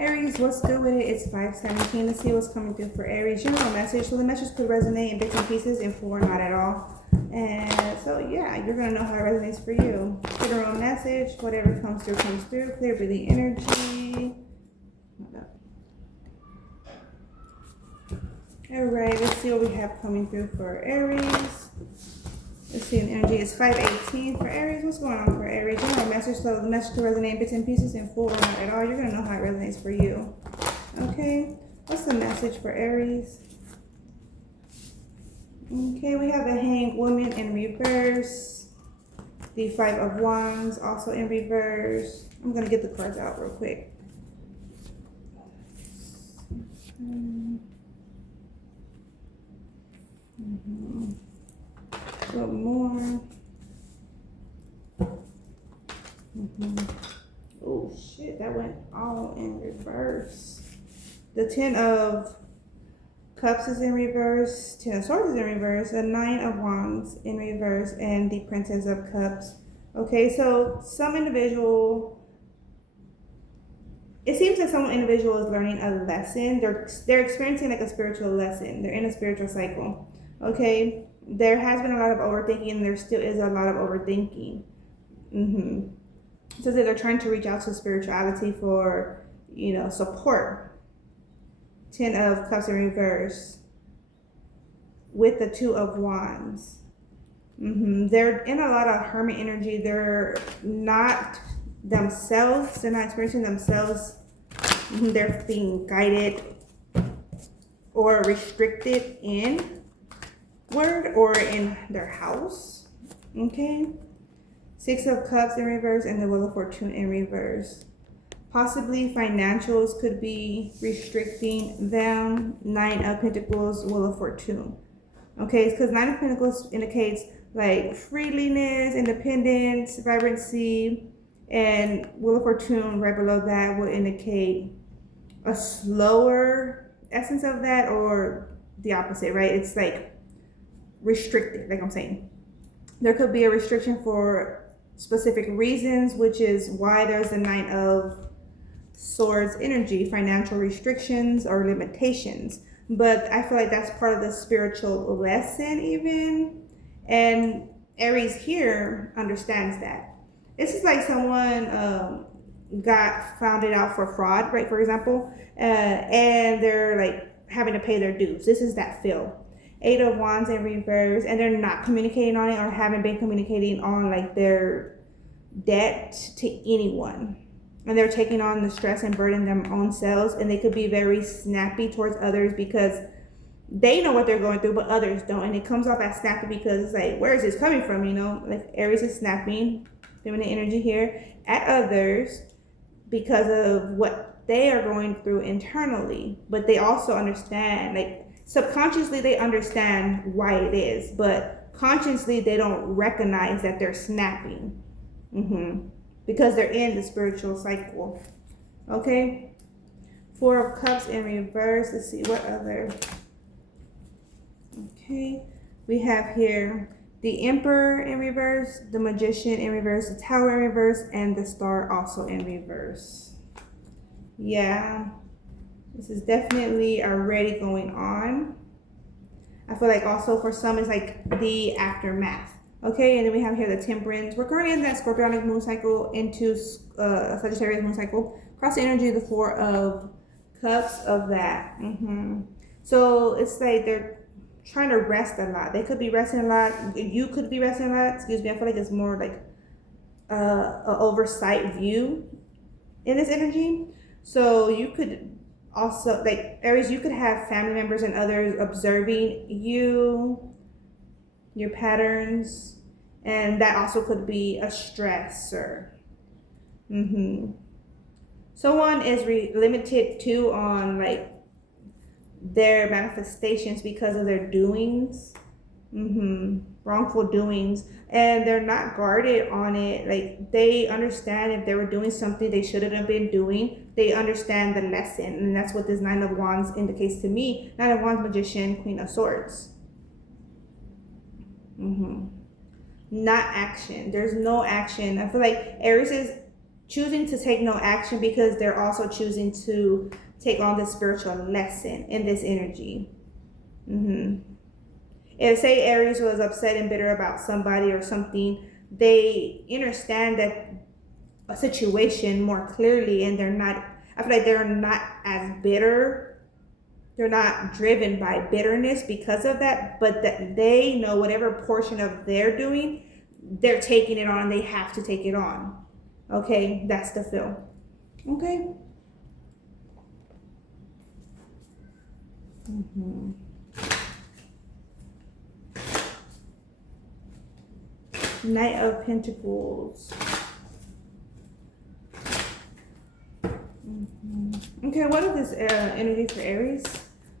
Aries, what's good with it? It's 5:17. Let's see what's coming through for Aries. General message. So the message could resonate in bits and pieces, and for not at all. And so yeah, you're gonna know how it resonates for you. General message. Whatever comes through comes through. Clear breathing energy. All right. Let's see what we have coming through for Aries. Let's see, the energy is 5:18 for Aries. What's going on for Aries? General message. So the message to resonate in bits and pieces, in full or not at all. You're gonna know how it resonates for you. Okay. What's the message for Aries? Okay, we have the Hanged Woman in reverse. The Five of Wands also in reverse. I'm gonna get the cards out real quick. A little more. Oh shit, that went all in reverse. The Ten of Cups is in reverse, Ten of Swords is in reverse, the Nine of Wands in reverse, and the Princess of Cups. Okay, so some individual, it seems like some individual is learning a lesson. They're experiencing like a spiritual lesson. They're in a spiritual cycle. Okay, there has been a lot of overthinking, and there still is a lot of overthinking. So they're trying to reach out to spirituality for, support. Ten of Cups in reverse with the Two of Wands. They're in a lot of hermit energy. They're not themselves. They're not experiencing themselves. They're being guided or restricted in word or in their house. Okay. Six of Cups in reverse and the Wheel of Fortune in reverse. Possibly financials could be restricting them. Nine of Pentacles, Wheel of Fortune. Okay, because Nine of Pentacles indicates like freeliness, independence, vibrancy, and Wheel of Fortune right below that will indicate a slower essence of that, or the opposite, right? It's like restricted, like I'm saying. There could be a restriction for specific reasons, which is why there's the Nine of Swords energy, financial restrictions or limitations. But I feel like that's part of the spiritual lesson even. And Aries here understands that. This is like someone got found out for fraud, right? For example, and they're like having to pay their dues. This is that feel. Eight of Wands in reverse, and they're not communicating on it or haven't been communicating on like their debt to anyone. And they're taking on the stress and burden them own selves, and they could be very snappy towards others because they know what they're going through, but others don't. And it comes off as snappy because it's like, where is this coming from? Like Aries is snapping, feminine energy here, at others because of what they are going through internally. But they also understand, like subconsciously, they understand why it is, but consciously, they don't recognize that they're snapping. Because they're in the spiritual cycle. Okay. Four of Cups in reverse. Let's see what other. Okay. We have here the Emperor in reverse, the Magician in reverse, the Tower in reverse, and the Star also in reverse. Yeah. This is definitely already going on. I feel like also for some it's like the aftermath. Okay, and then we have here the Temperance. We're currently in that Scorpionic moon cycle into Sagittarius moon cycle. Cross the energy of the Four of Cups of that. So it's like they're trying to rest a lot. They could be resting a lot. You could be resting a lot. Excuse me. I feel like it's more like an oversight view in this energy. So you could also, like Aries, you could have family members and others observing you, your patterns, and that also could be a stressor. Someone is limited too on like their manifestations because of their doings, wrongful doings, and they're not guarded on it. Like they understand if they were doing something they shouldn't have been doing, they understand the lesson, and that's what this Nine of Wands indicates to me. Nine of Wands, Magician, Queen of Swords. Not action. There's no action. I feel like Aries is choosing to take no action because they're also choosing to take on the spiritual lesson in this energy. If say Aries was upset and bitter about somebody or something, they understand that a situation more clearly, and they're not, I feel like they're not as bitter, they're not driven by bitterness because of that, but that they know whatever portion of their doing, they're taking it on, they have to take it on. Okay, that's the feel. Okay. Knight of Pentacles. Okay, what is this energy for Aries?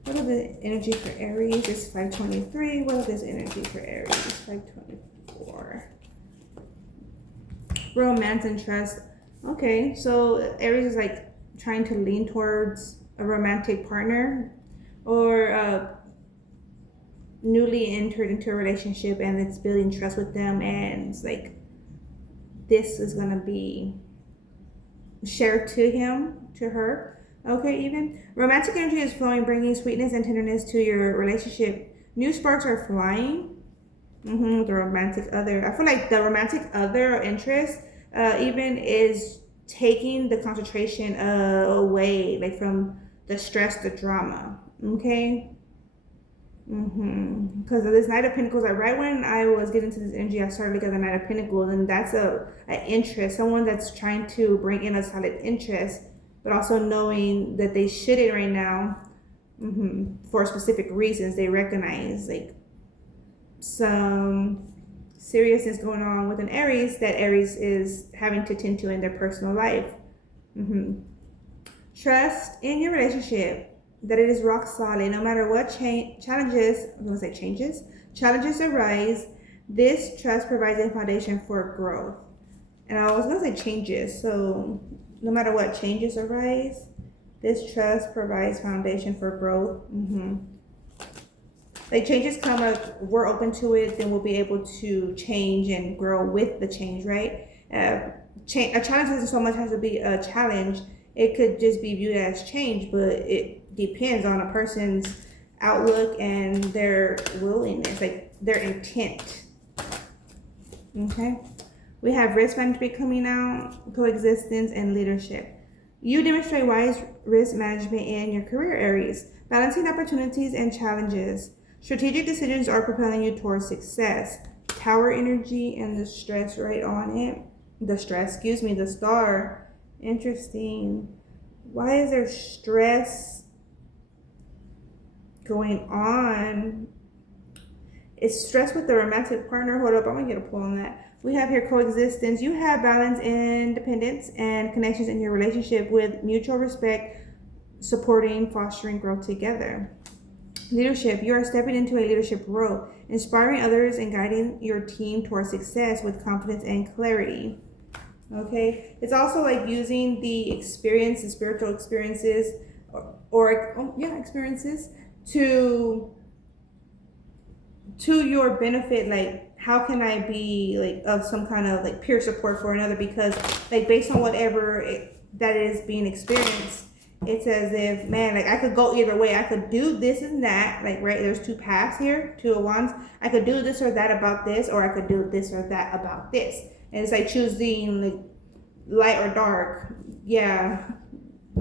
What is the energy for Aries? It's 523. What is this energy for Aries? 524. Romance and trust. Okay, so Aries is like trying to lean towards a romantic partner, or newly entered into a relationship, and it's building trust with them, and it's like this is gonna be shared to him, to her. Okay, even romantic energy is flowing, bringing sweetness and tenderness to your relationship. New sparks are flying. The romantic other, I feel like the romantic other or interest even is taking the concentration away, like from the stress, the drama. Okay. Because this Knight of Pentacles, like right when I was getting to this energy, I started looking at the Knight of Pentacles, and that's an interest, someone that's trying to bring in a solid interest, but also knowing that they shouldn't right now, for specific reasons. They recognize like some seriousness going on with an Aries that Aries is having to tend to in their personal life. Trust in your relationship, that it is rock solid no matter what challenges arise. This trust provides a foundation for growth. And I was gonna say changes, so no matter what changes arise, this trust provides foundation for growth. Like changes come up, we're open to it, then we'll be able to change and grow with the change, right? A challenge doesn't so much have to be a challenge. It could just be viewed as change, but it depends on a person's outlook and their willingness, like their intent. Okay. We have risk management coming out, coexistence, and leadership. You demonstrate wise risk management in your career, Aries, balancing opportunities and challenges. Strategic decisions are propelling you towards success. Tower energy and the stress right on it. The star. Interesting. Why is there stress going on? It's stress with the romantic partner. Hold up, I'm gonna get a pull on that. We have here coexistence. You have balance, independence, and connections in your relationship with mutual respect, supporting, fostering growth together. Leadership. You are stepping into a leadership role, inspiring others and guiding your team towards success with confidence and clarity. Okay. It's also like using the experience, the spiritual experiences, experiences to your benefit. Like, how can I be like of some kind of like peer support for another? Because like based on whatever that is being experienced, it's as if, man, like I could go either way. I could do this and that, like, right, there's two paths here, two of wands. I could do this or that about this, or I could do this or that about this. And it's like choosing like light or dark. Yeah.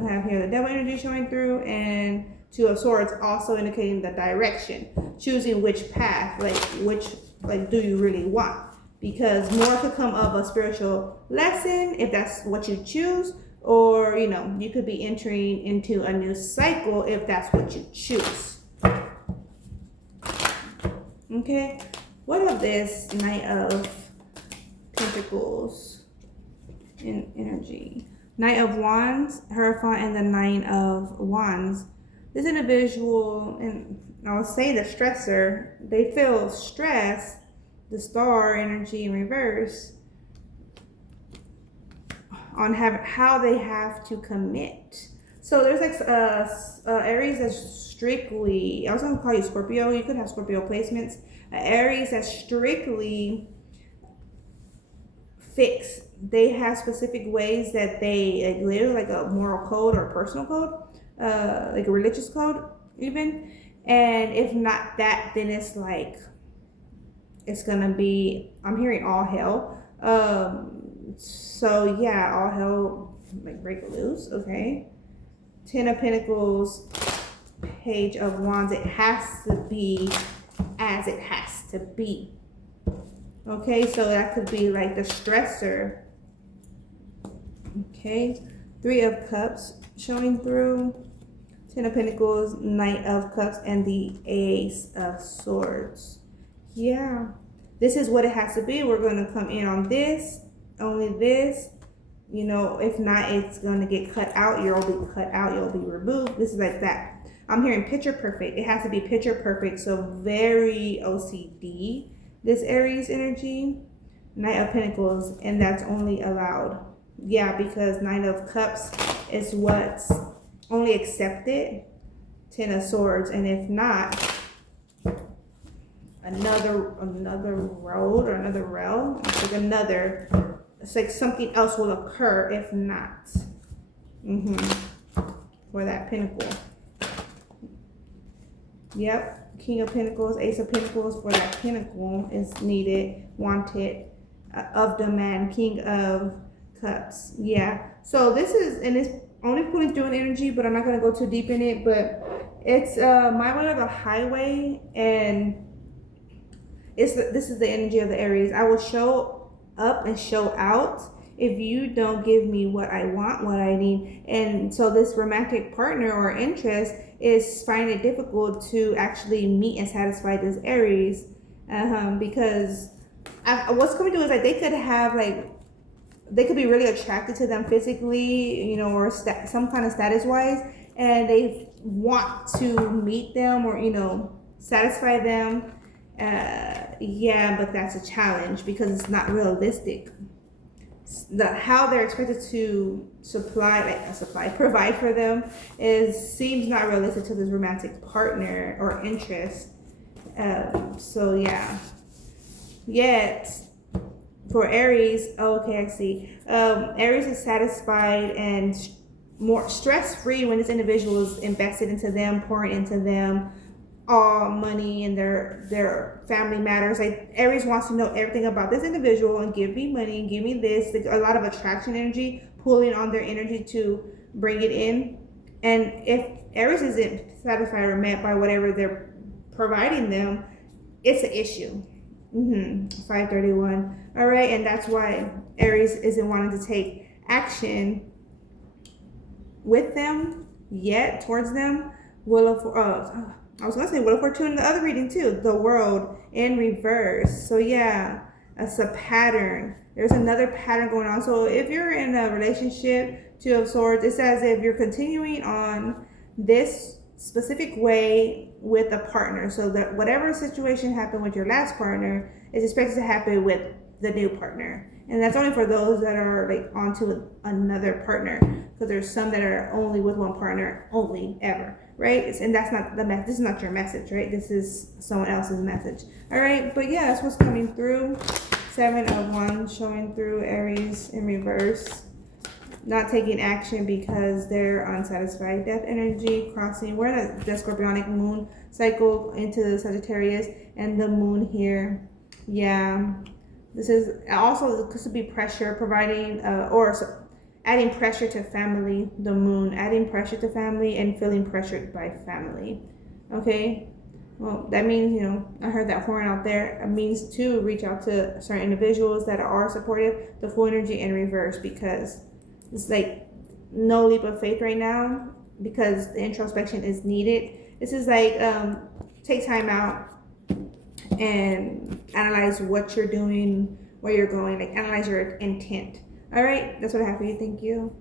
I have here the devil energy showing through, and two of swords also indicating the direction. Choosing which path, like do you really want? Because more could come of a spiritual lesson if that's what you choose, or you could be entering into a new cycle if that's what you choose. Okay, what of this Knight of Pentacles in energy? Knight of Wands, Hierophant, and the Nine of Wands. This individual, and I'll say the stressor, they feel stress, the star energy in reverse, on how they have to commit. So there's like Aries that's strictly, I was going to call you Scorpio, you could have Scorpio placements. Aries that's strictly fixed. They have specific ways that they like live, like a moral code or a personal code, like a religious code even. And if not that, then it's like it's gonna be, I'm hearing all hell. So yeah, all hell like break loose. Okay. 10 of Pentacles, Page of Wands. It has to be as it has to be. Okay, so that could be like the stressor. Okay, 3 of Cups showing through, 10 of Pentacles, Knight of Cups, and the Ace of Swords. Yeah, this is what it has to be. We're going to come in on this, only this. You know, if not, it's going to get cut out. You'll be cut out. You'll be removed. This is like that. I'm hearing picture perfect. It has to be picture perfect. So very OCD, this Aries energy. Knight of Pentacles, and that's only allowed. Yeah, because Nine of Cups is what's only accepted. 10 of Swords, and if not, another road or another realm. It's like another. It's like something else will occur if not. For that Pentacle. Yep. King of Pentacles, Ace of Pentacles for that Pentacle is needed, wanted, of the man. King of Cups. Yeah. So this is, and it's only pulling through an energy, but I'm not going to go too deep in it. But it's my way or the highway, and this is the energy of the Aries. I will show up and show out if you don't give me what I want, what I need. And so this romantic partner or interest is finding it difficult to actually meet and satisfy this Aries, because what's coming through is like they could have like, they could be really attracted to them physically, you know, or some kind of status wise, and they want to meet them or, you know, satisfy them. Yeah, but that's a challenge because it's not realistic. How they're expected to provide for them seems not realistic to this romantic partner or interest. So yeah. Yet for Aries, okay, I see. Aries is satisfied and more stress-free when this individual is invested into them, pouring into them all money and their family matters. Like Aries wants to know everything about this individual and give me money and give me this. Like a lot of attraction energy, pulling on their energy to bring it in. And if Aries isn't satisfied or met by whatever they're providing them, it's an issue. 531. All right, and that's why Aries isn't wanting to take action with them yet towards them. I was gonna say Wheel of Fortune in the other reading too. The World in reverse. So yeah, it's a pattern. There's another pattern going on. So if you're in a relationship, 2 of Swords, it's as if you're continuing on this specific way with a partner. So that whatever situation happened with your last partner is expected to happen with the new partner. And that's only for those that are like onto another partner, because there's some that are only with one partner, only ever, right? And that's not the message. This is not your message, right? This is someone else's message. All right, but yeah, that's what's coming through. 7 of Wands showing through, Aries in reverse. Not taking action because they're unsatisfied. Death energy crossing. We're in the Scorpionic moon cycle into the Sagittarius, and the moon here. Yeah. This is also, this could be pressure, providing or adding pressure to family, the moon, adding pressure to family and feeling pressured by family. Okay, well, that means, you know, I heard that horn out there. It means to reach out to certain individuals that are supportive, the full energy in reverse, because it's like no leap of faith right now because the introspection is needed. This is like take time out and analyze what you're doing, where you're going, like analyze your intent. All right, that's what I have for you. Thank you.